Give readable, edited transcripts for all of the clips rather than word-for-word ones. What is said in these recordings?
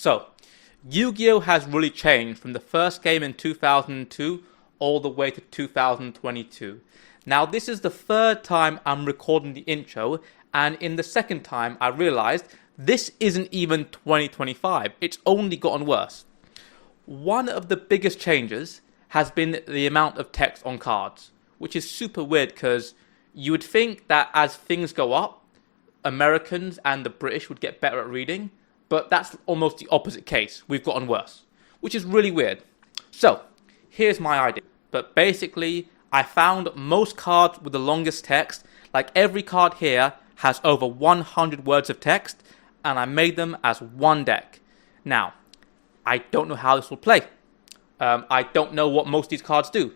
So, Yu-Gi-Oh has really changed from the first game in 2002 all the way to 2022. Now, this is the third time I'm recording the intro, and in the second time I realized this isn't even 2025. It's only gotten worse. One of the biggest changes has been the amount of text on cards, which is super weird because you would think that as things go up, Americans and the British would get better at reading, but that's almost the opposite case. We've gotten worse, which is really weird. So, here's my idea. But basically, I found most cards with the longest text, like every card here has over 100 words of text, and I made them as one deck. Now, I don't know how this will play. I don't know what most of these cards do.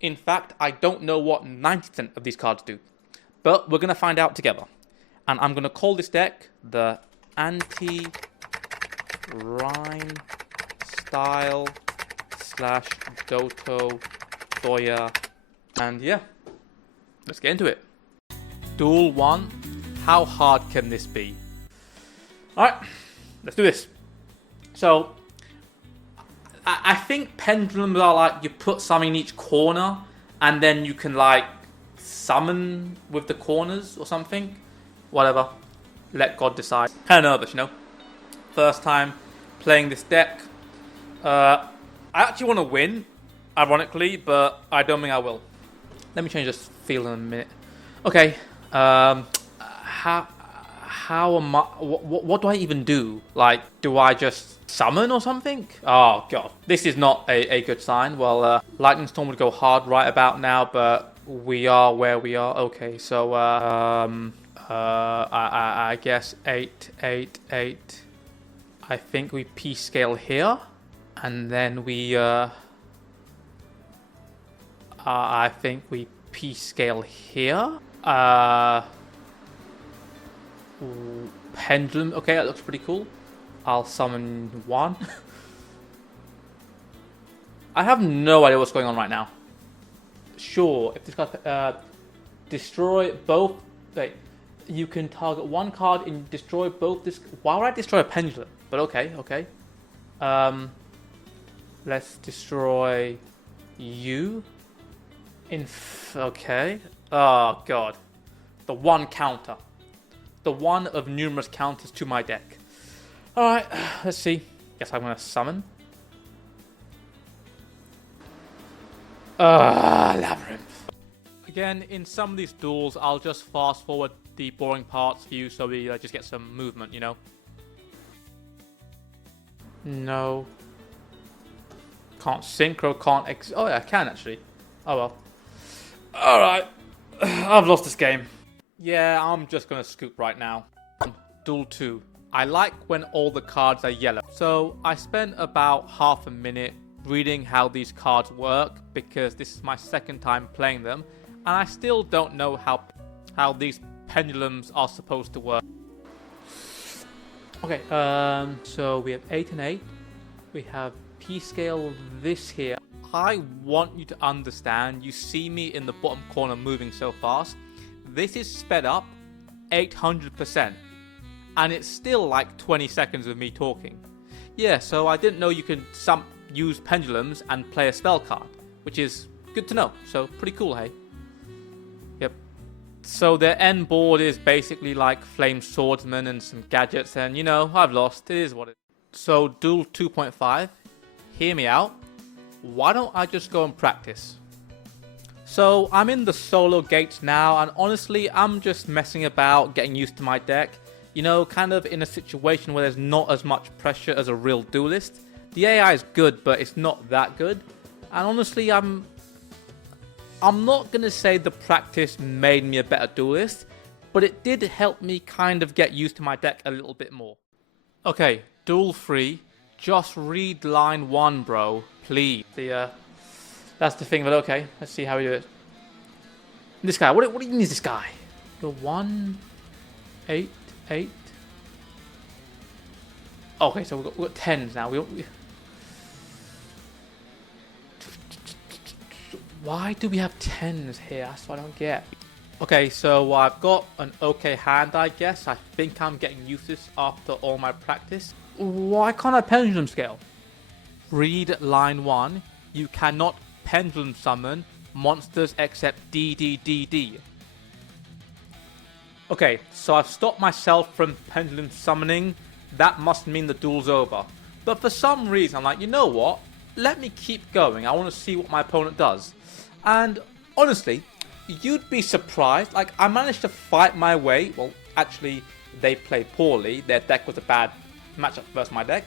In fact, I don't know what 90% of these cards do. But we're going to find out together. And I'm going to call this deck the Anti-Rhyme Style / Doto Thoya. And yeah, let's get into it. Duel 1. How hard can this be? Alright, let's do this. So, I think pendulums are like you put something in each corner and then you can like summon with the corners or something. Whatever. Let God decide. Kind of nervous, you know. First time playing this deck. I actually want to win, ironically, but I don't think I will. Let me change this feel in a minute. Okay. How am I? What do I even do? Like, do I just summon or something? Oh god, this is not a good sign. Well, Lightning Storm would go hard right about now, but we are where we are. Okay, so I guess 8, 8, 8. I think we P scale here, and then we I think we P scale here. Pendulum. Okay, that looks pretty cool. I'll summon one. I have no idea what's going on right now. Sure, if this card destroy both. Wait, you can target one card and destroy both. This. Why would I destroy a pendulum? But okay, okay. Let's destroy you. Okay. Oh god, the one counter. The one of numerous counters to my deck. Alright, let's see. Guess I'm going to summon. Labyrinth. Again, in some of these duels, I'll just fast forward the boring parts for you so we just get some movement, you know? No. Can't synchro, can't oh yeah, I can actually. Oh well. Alright. I've lost this game. Yeah, I'm just gonna scoop right now. Duel 2. I like when all the cards are yellow. So I spent about half a minute reading how these cards work because this is my second time playing them, and I still don't know how these pendulums are supposed to work. Okay, so we have 8 and 8. We have P scale this here. I want you to understand, you see me in the bottom corner moving so fast. This is sped up 800%, and it's still like 20 seconds of me talking. Yeah, so I didn't know you could use pendulums and play a spell card, which is good to know. So pretty cool, hey? Yep. So their end board is basically like Flame Swordsman and some gadgets, and you know, I've lost. It is what it is. So Duel 2.5, hear me out. Why don't I just go and practice? So I'm in the solo gates now, and honestly I'm just messing about, getting used to my deck. You know, kind of in a situation where there's not as much pressure as a real duelist. The AI is good, but it's not that good. And honestly, I'm not going to say the practice made me a better duelist, but it did help me kind of get used to my deck a little bit more. Okay, Duel 3. Just read line 1, bro. Please. That's the thing, but okay. Let's see how we do it. This guy. What do you mean is this guy? You're 1, 8, 8. Okay, so we've got 10s now. Why do we have 10s here? That's what I don't get. Okay, so I've got an okay hand, I guess. I think I'm getting used to this after all my practice. why can't I pendulum scale? Read line 1. You cannot pendulum summon monsters except DDDD. Okay, so I've stopped myself from pendulum summoning. That must mean the duel's over. But for some reason, I'm like, you know what? Let me keep going. I want to see what my opponent does. And honestly, you'd be surprised. Like, I managed to fight my way. Well, actually, they played poorly. Their deck was a bad matchup versus my deck.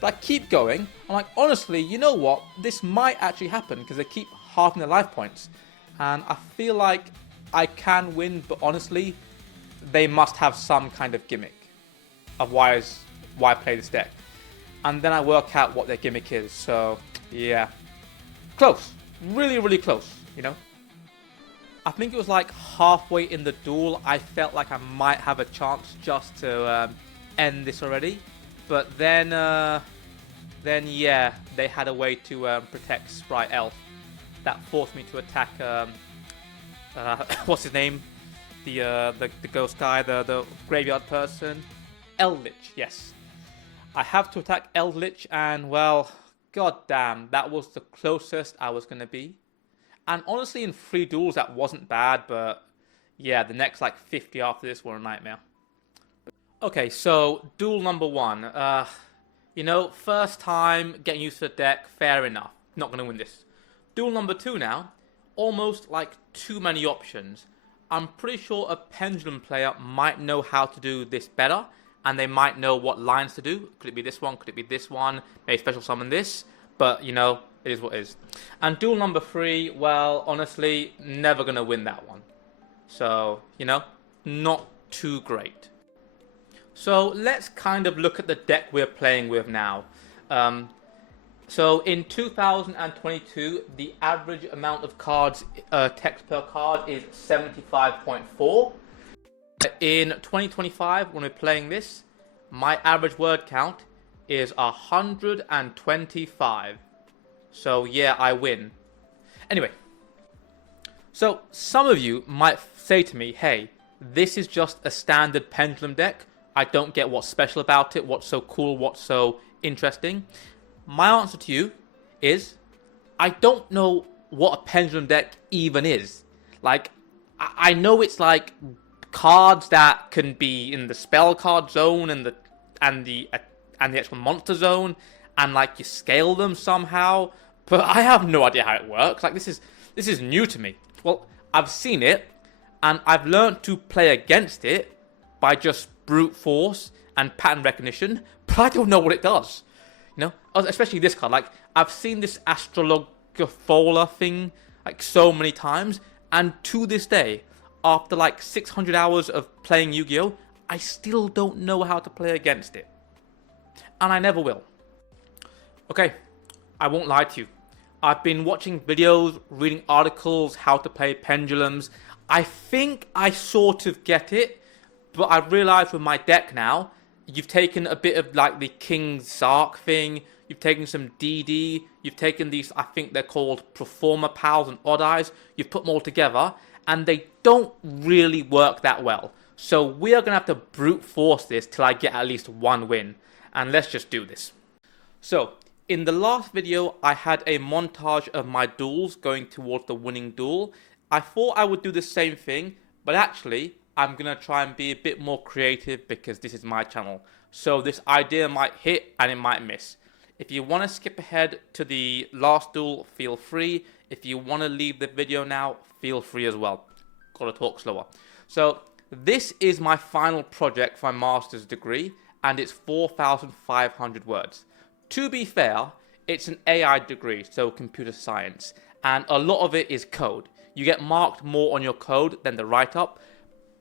But I keep going. I'm like, honestly, you know what? This might actually happen because they keep halving their life points. And I feel like I can win, but honestly, they must have some kind of gimmick of why I play this deck. And then I work out what their gimmick is. So, yeah. Close. Really, really close, you know? I think it was like halfway in the duel, I felt like I might have a chance just to end this already. But then yeah, they had a way to protect Sprite Elf. That forced me to attack, what's his name? The ghost guy, the graveyard person. Eldritch, yes. I have to attack Eldritch, and well, goddamn, that was the closest I was going to be. And honestly, in 3 duels, that wasn't bad, but yeah, the next like 50 after this were a nightmare. Okay, so duel number 1. You know, first time getting used to the deck, fair enough. Not going to win this. Duel number 2 now, almost like too many options. I'm pretty sure a pendulum player might know how to do this better, and they might know what lines to do. Could it be this one? Could it be this one? Maybe special summon this. But, you know, it is what it is. And duel number 3, well, honestly, never going to win that one. So, you know, not too great. So, let's kind of look at the deck we're playing with now. So, in 2022, the average amount of cards, text per card is 75.4. In 2025, when we're playing this, my average word count is 125. So yeah, I win. Anyway, so some of you might say to me, hey, this is just a standard pendulum deck. I don't get what's special about it, what's so cool, what's so interesting. My answer to you is, I don't know what a pendulum deck even is. Like, I know it's like cards that can be in the spell card zone and the actual monster zone, and like you scale them somehow, but I have no idea how it works. Like, this is new to me. Well, I've seen it and I've learned to play against it by just brute force and pattern recognition, but I don't know what it does. You know, especially this card. Like, I've seen this Astrologofola thing like so many times, and to this day, after like 600 hours of playing Yu-Gi-Oh, I still don't know how to play against it. And I never will. Okay, I won't lie to you. I've been watching videos, reading articles, how to play pendulums. I think I sort of get it, but I've realized with my deck now, you've taken a bit of like the King Zark thing, you've taken some DD, you've taken these, I think they're called Performer Pals and Odd Eyes, you've put them all together, and they don't really work that well. So we are going to have to brute force this till I get at least 1 win. And let's just do this. So, in the last video, I had a montage of my duels going towards the winning duel. I thought I would do the same thing, but actually, I'm going to try and be a bit more creative because this is my channel. So this idea might hit and it might miss. If you want to skip ahead to the last duel, feel free. If you want to leave the video now, feel free as well. Gotta talk slower. So, this is my final project for my master's degree, and it's 4,500 words. To be fair, it's an AI degree, so computer science, and a lot of it is code. You get marked more on your code than the write-up,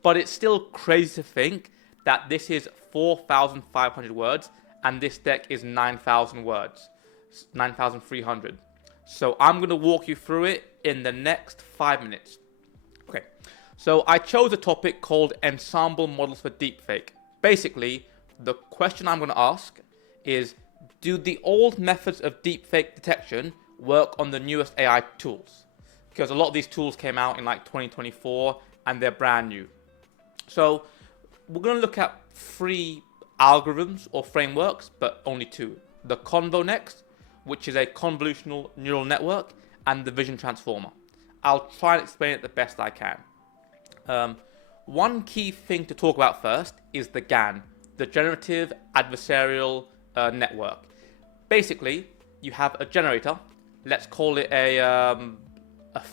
but it's still crazy to think that this is 4,500 words, and this deck is 9,000 words, 9,300. So I'm going to walk you through it in the next 5 minutes. Okay, so I chose a topic called Ensemble Models for Deepfake. Basically, the question I'm going to ask is, do the old methods of deepfake detection work on the newest AI tools? Because a lot of these tools came out in like 2024 and they're brand new. So we're going to look at 3 algorithms or frameworks, but only two. The Convo next, which is a convolutional neural network, and the vision transformer. I'll try and explain it the best I can. One key thing to talk about first is the GAN, the Generative Adversarial Network. Basically, you have a generator, let's call it a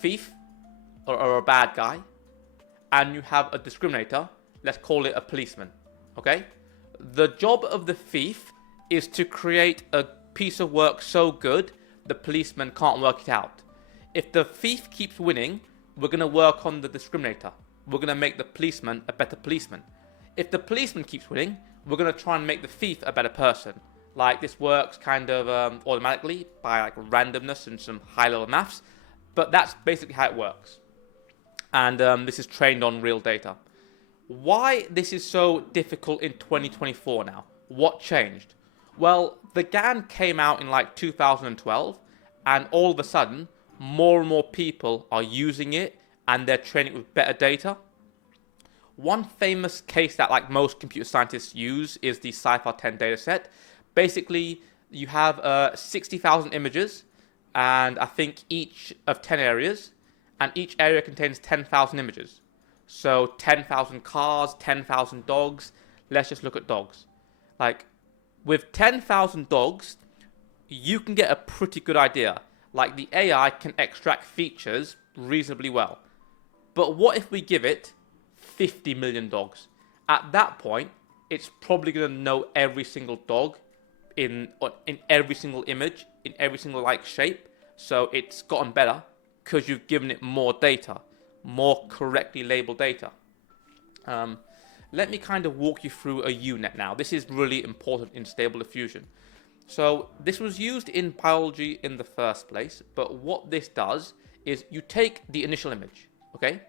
thief or a bad guy, and you have a discriminator, let's call it a policeman, okay? The job of the thief is to create a piece of work so good the policeman can't work it out. If the thief keeps winning, we're going to work on the discriminator. We're going to make the policeman a better policeman. If the policeman keeps winning, we're going to try and make the thief a better person. Like, this works kind of automatically by like randomness and some high-level maths, but that's basically how it works. And this is trained on real data. Why this is so difficult in 2024 now? What changed? Well, the GAN came out in like 2012, and all of a sudden, more and more people are using it, and they're training it with better data. One famous case that like most computer scientists use is the Cypher-10 dataset. Basically, you have 60,000 images, and I think each of 10 areas, and each area contains 10,000 images. So 10,000 cars, 10,000 dogs. Let's just look at dogs. Like, with 10,000 dogs, you can get a pretty good idea. Like, the AI can extract features reasonably well. But what if we give it 50 million dogs? At that point, it's probably going to know every single dog in every single image, in every single like shape. So it's gotten better because you've given it more data, more correctly labeled data. Let me kind of walk you through a UNet now. This is really important in Stable Diffusion. So this was used in biology in the first place, but what this does is you take the initial image, okay?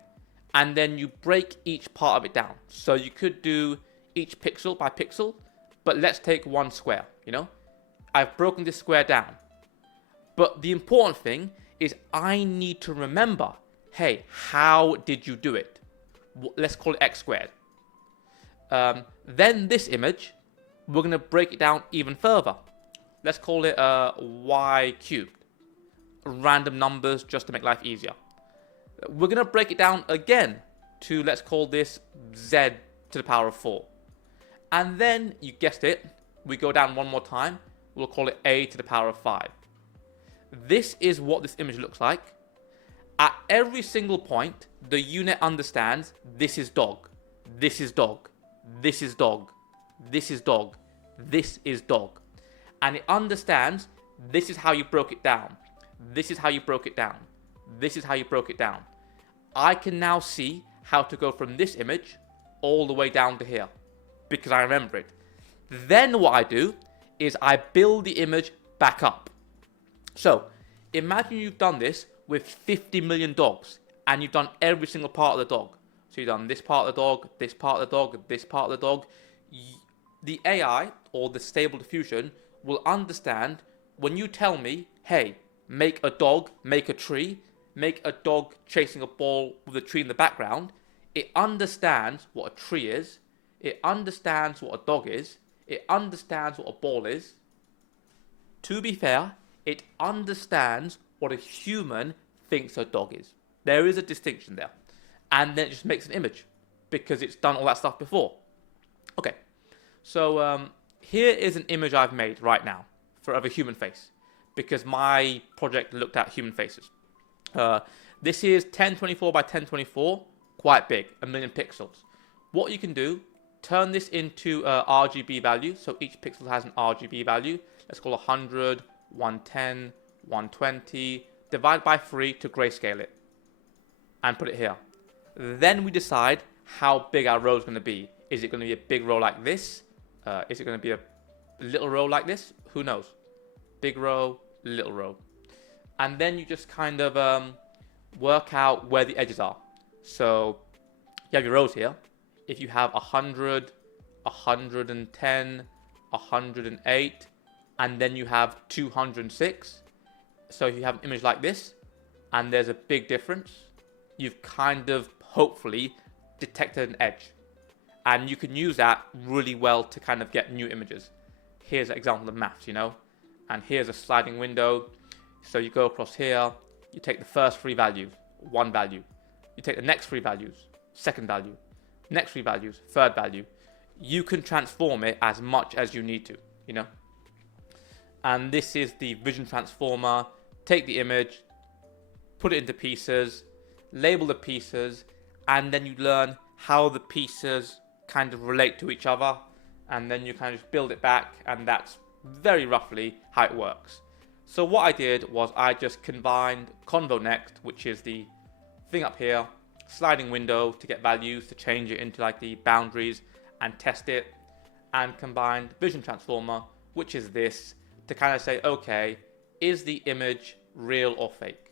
And then you break each part of it down. So you could do each pixel by pixel, but let's take one square, you know? I've broken this square down. But the important thing is I need to remember, hey, how did you do it? Let's call it x squared. Then this image, we're going to break it down even further. Let's call it y cubed. Random numbers just to make life easier. We're going to break it down again to, let's call this z to the power of 4. And then, you guessed it, we go down one more time. We'll call it a to the power of 5. This is what this image looks like. At every single point, the UNet understands this is dog, this is dog, this is dog, this is dog, this is dog. And it understands this is how you broke it down. This is how you broke it down. This is how you broke it down. I can now see how to go from this image all the way down to here because I remember it. Then what I do is I build the image back up. So imagine you've done this with 50 million dogs and you've done every single part of the dog. So you've done this part of the dog, this part of the dog, this part of the dog. The AI or the Stable Diffusion will understand when you tell me, hey, make a dog, make a tree, make a dog chasing a ball with a tree in the background. It understands what a tree is. It understands what a dog is. It understands what a ball is. To be fair, it understands what a human thinks a dog is. There is a distinction there. And then it just makes an image because it's done all that stuff before. Okay, so here is an image I've made right now of a human face because my project looked at human faces. This is 1024 by 1024, quite big, 1,000,000 pixels. What you can do, turn this into RGB value. So each pixel has an RGB value. Let's call 100, 110, 120, divide by 3 to grayscale it and put it here. Then we decide how big our row is going to be. Is it going to be a big row like this? Is it going to be a little row like this? Who knows? Big row, little row. And then you just kind of work out where the edges are. So you have your rows here. If you have 100, 110, 108, and then you have 206. So if you have an image like this, and there's a big difference, you've kind of hopefully detected an edge. And you can use that really well to kind of get new images. Here's an example of maths, you know, and here's a sliding window. So you go across here, you take the first three values, one value. You take the next three values, second value, next three values, third value. You can transform it as much as you need to, you know. And this is the vision transformer. Take the image, put it into pieces, label the pieces, and then you learn how the pieces kind of relate to each other, and then you kind of build it back, and that's very roughly how it works. So what I did was I just combined convo next, which is the thing up here, sliding window to get values, to change it into like the boundaries and test it, and combined vision transformer, which is this, to kind of say, okay, is the image real or fake?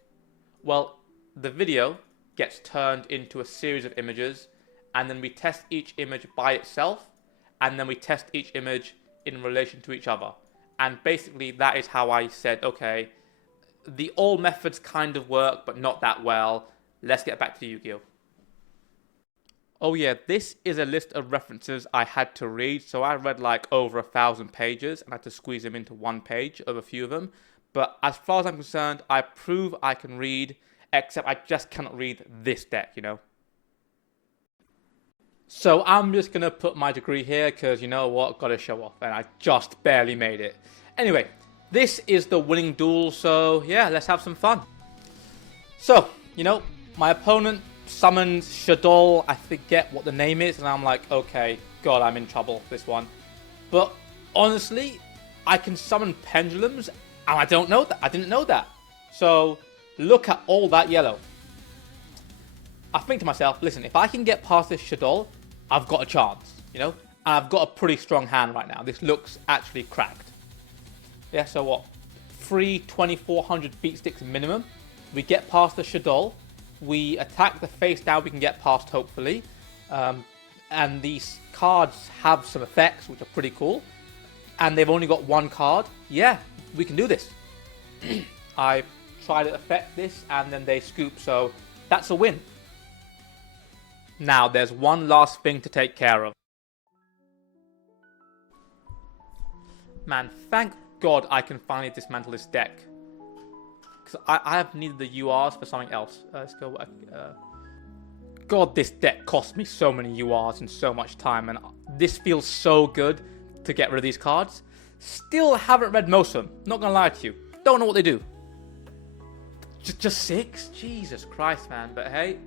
Well, the video gets turned into a series of images, and then we test each image by itself, and then we test each image in relation to each other. And basically that is how I said, okay, the all methods kind of work, but not that well. Let's get back to Yu-Gi-Oh! Oh yeah, this is a list of references I had to read. So I read like over 1,000 pages and I had to squeeze them into one page of a few of them. But as far as I'm concerned, I prove I can read, except I just cannot read this deck, you know. So I'm just going to put my degree here because you know what, got to show off, and I just barely made it. Anyway, this is the winning duel, so yeah, let's have some fun. So, you know, my opponent summons Shadol, I forget what the name is, and I'm like, okay, God, I'm in trouble, this one. But honestly, I can summon pendulums, and I don't know that, I didn't know that. So, look at all that yellow. I think to myself, listen, if I can get past this Shadol, I've got a chance, you know? And I've got a pretty strong hand right now. This looks actually cracked. Yeah, so what? 2,400 beat sticks minimum. We get past the Shadol. We attack the face down we can get past, hopefully. And these cards have some effects, which are pretty cool. And they've only got one card. Yeah, we can do this. I try to affect this, and then they scoop, so that's a win. Now, there's one last thing to take care of. Man, thank God I can finally dismantle this deck. Because I have needed the URs for something else. Let's go. God, this deck cost me so many URs and so much time. And this feels so good to get rid of these cards. Still haven't read most of them. Not going to lie to you. Don't know what they do. Just 6? Jesus Christ, man. But hey,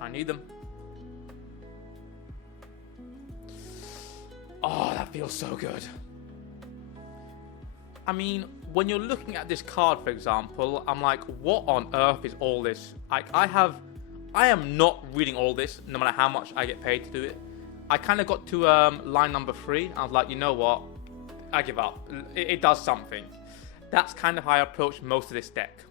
I need them. Oh, that feels so good. I mean, when you're looking at this card, for example, I'm like, what on earth is all this? Like, I am not reading all this, no matter how much I get paid to do it. I kind of got to line number 3, and I was like, you know what? I give up. It does something. That's kind of how I approach most of this deck.